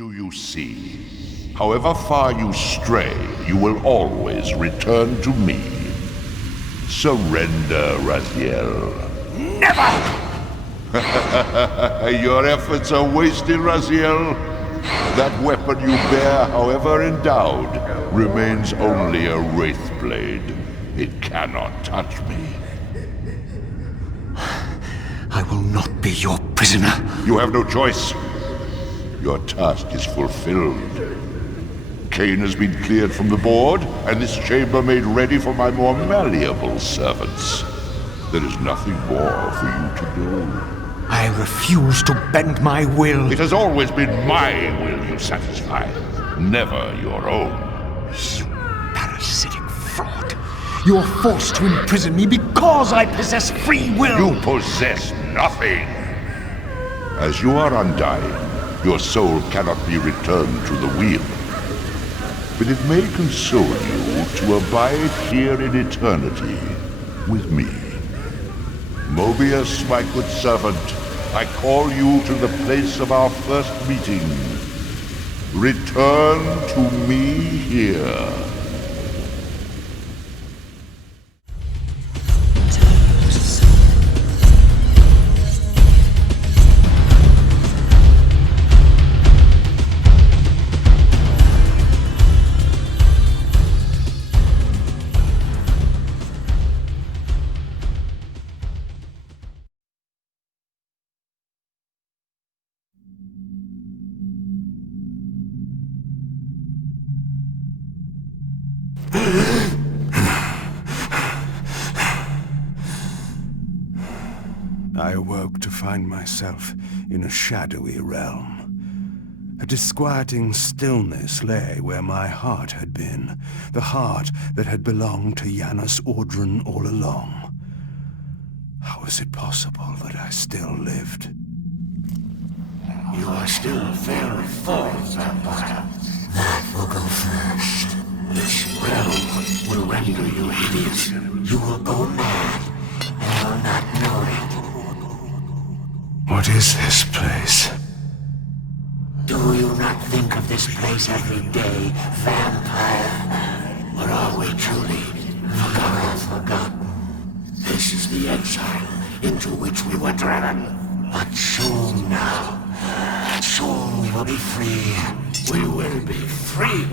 Do you see? However far you stray, you will always return to me. Surrender, Raziel. Never! Your efforts are wasted, Raziel. That weapon you bear, however endowed, remains only a wraith blade. It cannot touch me. I will not be your prisoner. You have no choice. Your task is fulfilled. Kain has been cleared from the board, and this chamber made ready for my more malleable servants. There is nothing more for you to do. I refuse to bend my will. It has always been my will you satisfy, never your own. You parasitic fraud. You're forced to imprison me because I possess free will. You possess nothing. As you are undying, your soul cannot be returned to the wheel. But it may console you to abide here in eternity with me. Mobius, my good servant, I call you to the place of our first meeting. Return to me here. I awoke to find myself in a shadowy realm. A disquieting stillness lay where my heart had been, the heart that had belonged to Janus Audrun all along. How was it possible that I still lived? You are still very full, vampire. That will go first. This realm will render you hideous. You will go mad, and will not know it. What is this place? Do you not think of this place every day, vampire? Or are we truly forgotten? This is the exile into which we were driven. But soon now, soon we will be free. We will be free.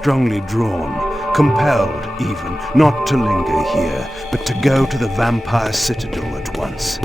strongly drawn, compelled even, not to linger here, but to go to the vampire citadel at once.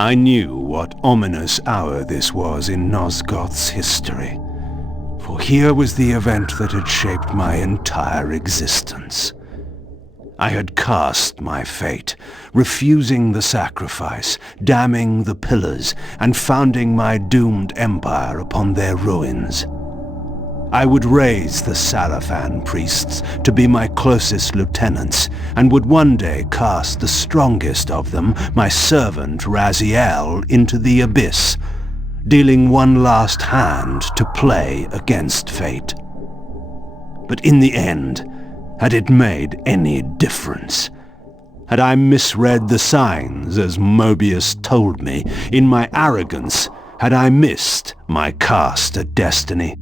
I knew what ominous hour this was in Nozgot's history, for here was the event that had shaped my entire existence. I had cast my fate, refusing the sacrifice, damning the pillars, and founding my doomed empire upon their ruins. I would raise the Sarafan priests to be my closest lieutenants, and would one day cast the strongest of them, my servant Razziel, into the abyss, dealing one last hand to play against fate. But in the end, had it made any difference? Had I misread the signs, as Mobius told me? In my arrogance, had I missed my cast at destiny?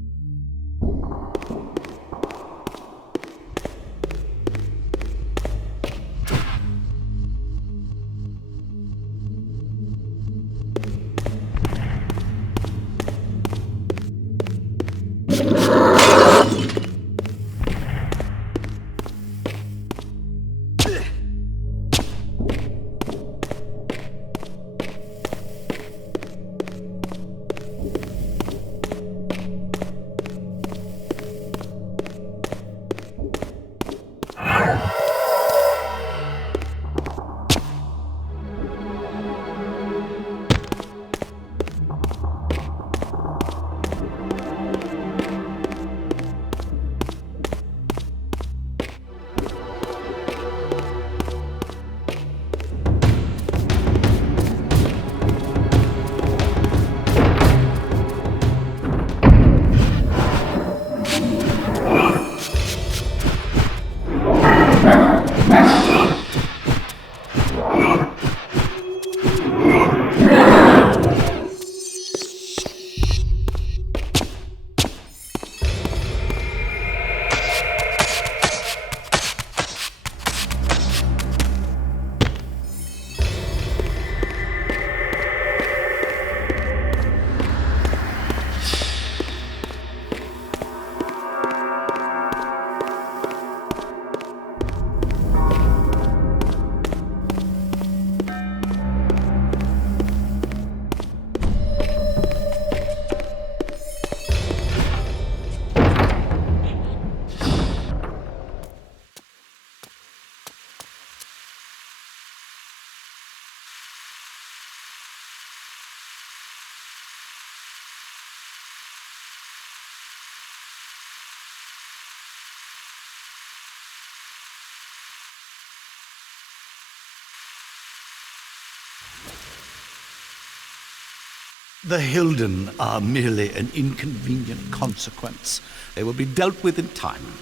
The Hilden are merely an inconvenient consequence. They will be dealt with in time.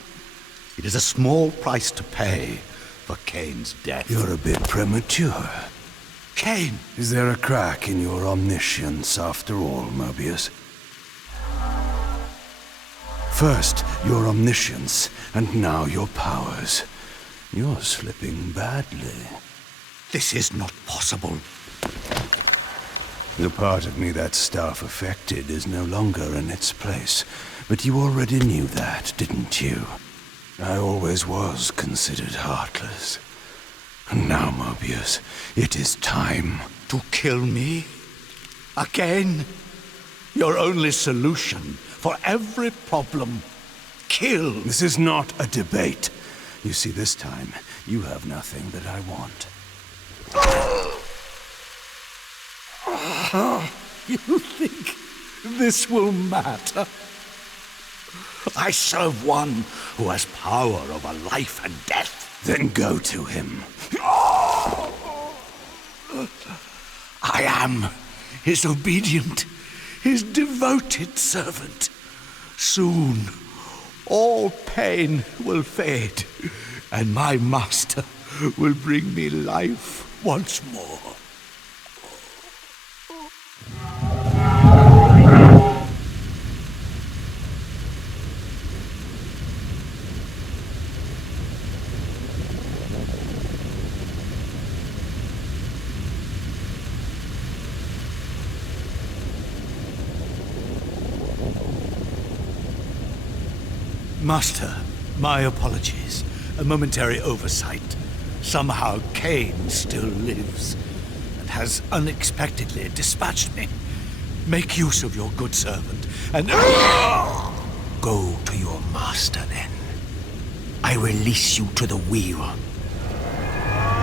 It is a small price to pay for Kain's death. You're a bit premature. Kain! Is there a crack in your omniscience after all, Mobius? First, your omniscience, and now your powers. You're slipping badly. This is not possible. The part of me that staff affected is no longer in its place, but you already knew that, didn't you? I always was considered heartless. And now, Mobius, it is time. To kill me? Again? Your only solution for every problem. Kill. This is not a debate. You see, this time, you have nothing that I want. You think this will matter? I serve one who has power over life and death. Then go to him. I am his obedient, his devoted servant. Soon, all pain will fade, and my master will bring me life once more. Master, my apologies. A momentary oversight. Somehow Kain still lives. And has unexpectedly dispatched me. Make use of your good servant, and Go to your master, then. I release you to the wheel.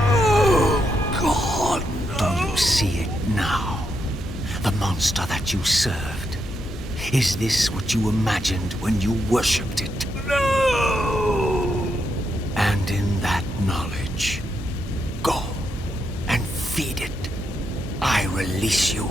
Oh, God, no. Do you see it now? The monster that you served. Is this what you imagined when you worshipped it? No! And in that knowledge, go and feed it. I release you.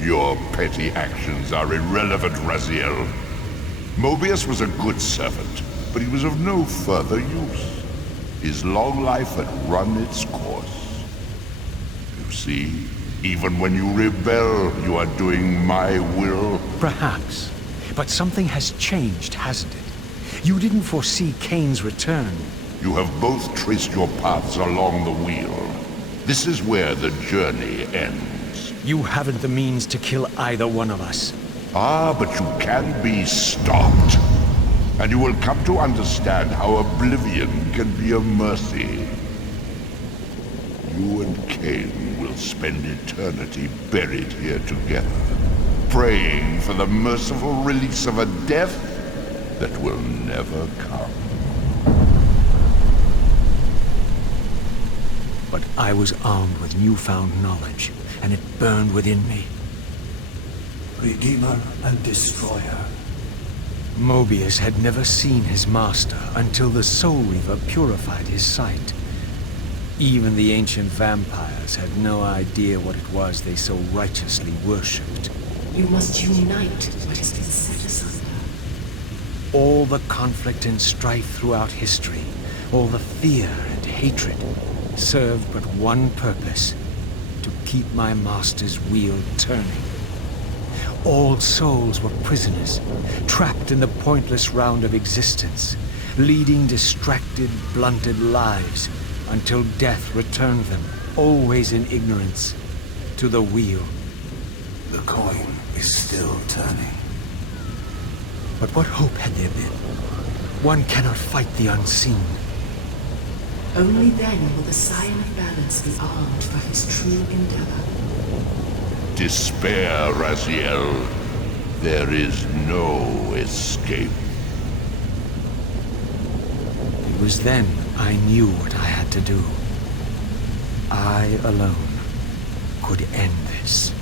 Your petty actions are irrelevant, Raziel. Mobius was a good servant, but he was of no further use. His long life had run its course. You see, even when you rebel, you are doing my will. Perhaps. But something has changed, hasn't it? You didn't foresee Kain's return. You have both traced your paths along the wheel. This is where the journey ends. You haven't the means to kill either one of us. Ah, but you can be stopped. And you will come to understand how oblivion can be a mercy. You and Kain will spend eternity buried here together, praying for the merciful release of a death that will never come. But I was armed with newfound knowledge, and it burned within me. Redeemer and Destroyer. Mobius had never seen his master until the Soul Reaver purified his sight. Even the ancient vampires had no idea what it was they so righteously worshipped. You must unite what has been set asunder. All the conflict and strife throughout history, all the fear and hatred, served but one purpose: to keep my master's wheel turning. All souls were prisoners, trapped in the pointless round of existence, leading distracted, blunted lives until death returned them, always in ignorance, to the wheel. The coin is still turning. But what hope had there been? One cannot fight the unseen. Only then will the Scion of Balance be armed for his true endeavor. Despair, Raziel. There is no escape. It was then I knew what I had to do. I alone could end this.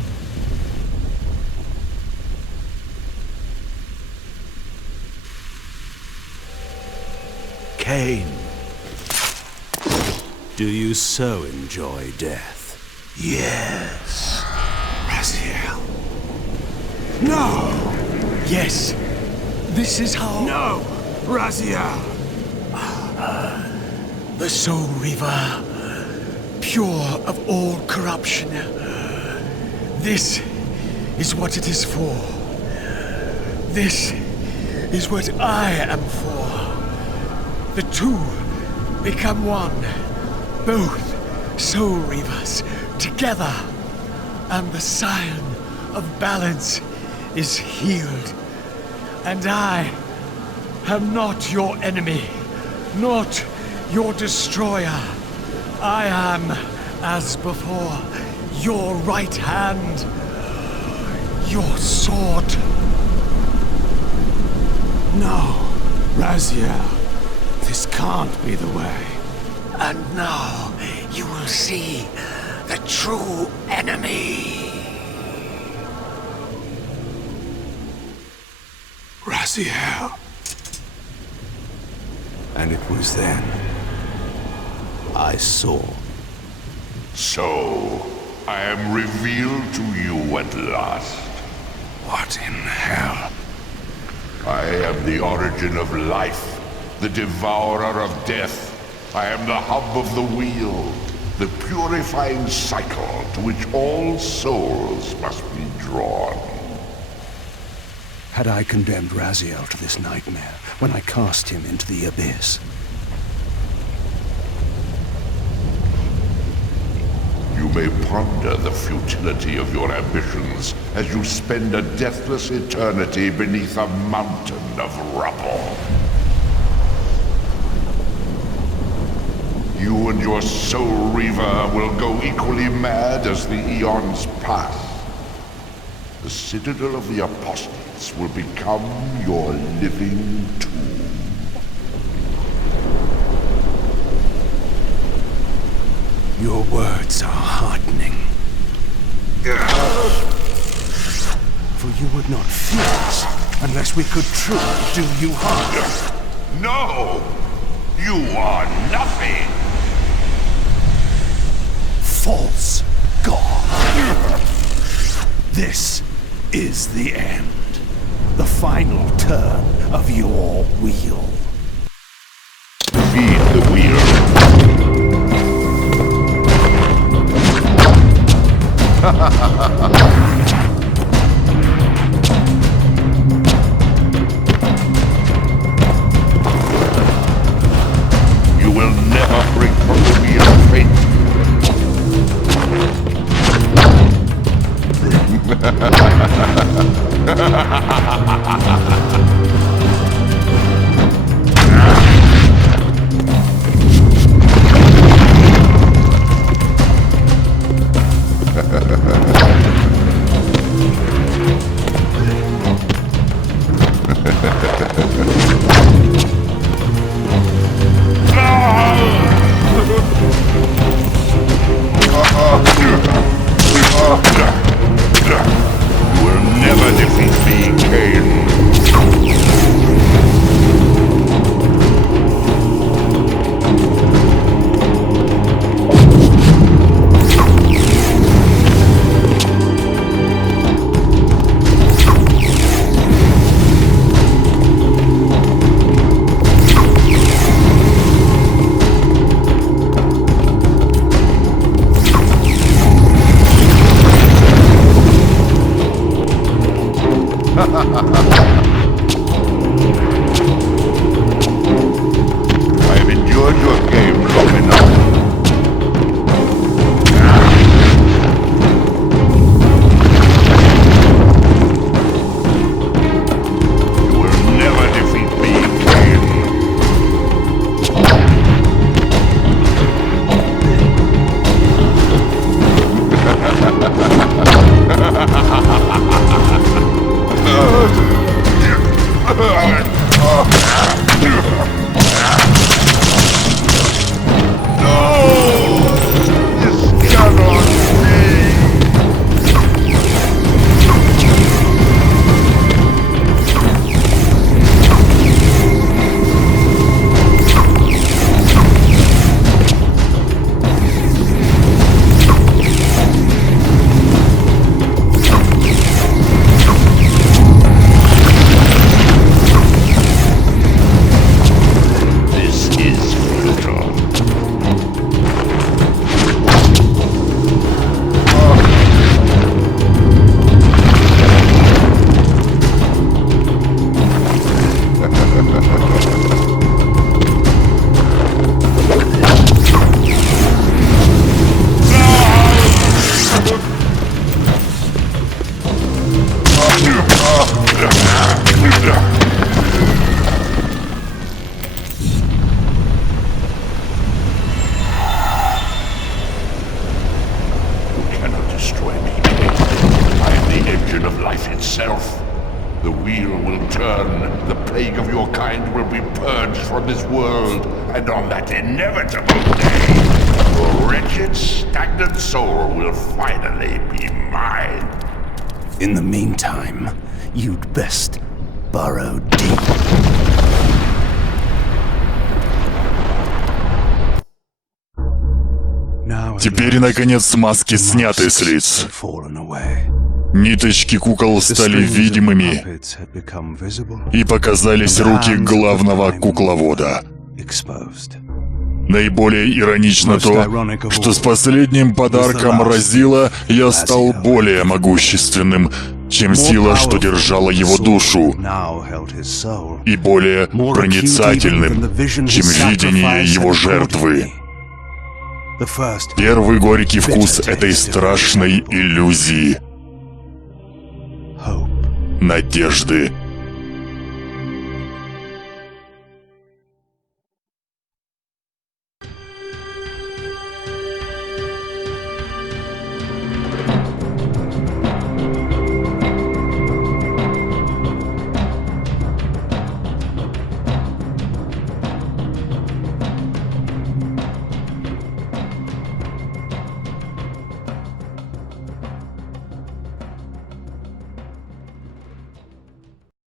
Kain, do you so enjoy death? Yes. Razziel. No! Yes! This is how... No! Razziel! The Soul Reaver, pure of all corruption. This is what it is for. This is what I am for. The two become one. Both Soul Reavers together. And the Scion of Balance is healed. And I am not your enemy, not your destroyer. I am, as before, your right hand, your sword. No, Razziel. This can't be the way. And now you will see the true enemy. Razziel. And it was then I saw. So, I am revealed to you at last. What in hell? I am the origin of life, the devourer of death. I am the hub of the wheel, the purifying cycle to which all souls must be drawn. Had I condemned Razziel to this nightmare when I cast him into the abyss? You may ponder the futility of your ambitions as you spend a deathless eternity beneath a mountain of rubble. You and your soul reaver will go equally mad as the eons pass. The citadel of the apostates will become your living tomb. Your words are heartening. For you would not fear us unless we could truly do you harm. No! You are nothing! False god! This is the end. The final turn of your wheel. Feed the wheel. You will never break from the wheel of fate. You will never defeat me, Kain. I have endured your game long enough. You will never defeat me, Kain. The wheel will turn, the plague of your kind will be purged from this world, and on that inevitable day, your wretched, stagnant soul will finally be mine. In the meantime, you'd best burrow deep. Теперь, наконец, маски сняты с лиц. Ниточки кукол стали видимыми, и показались руки главного кукловода. Наиболее иронично то, что с последним подарком Разила я стал более могущественным, чем сила, что держала его душу, и более проницательным, чем видение его жертвы. Первый горький вкус этой страшной иллюзии. Надежды.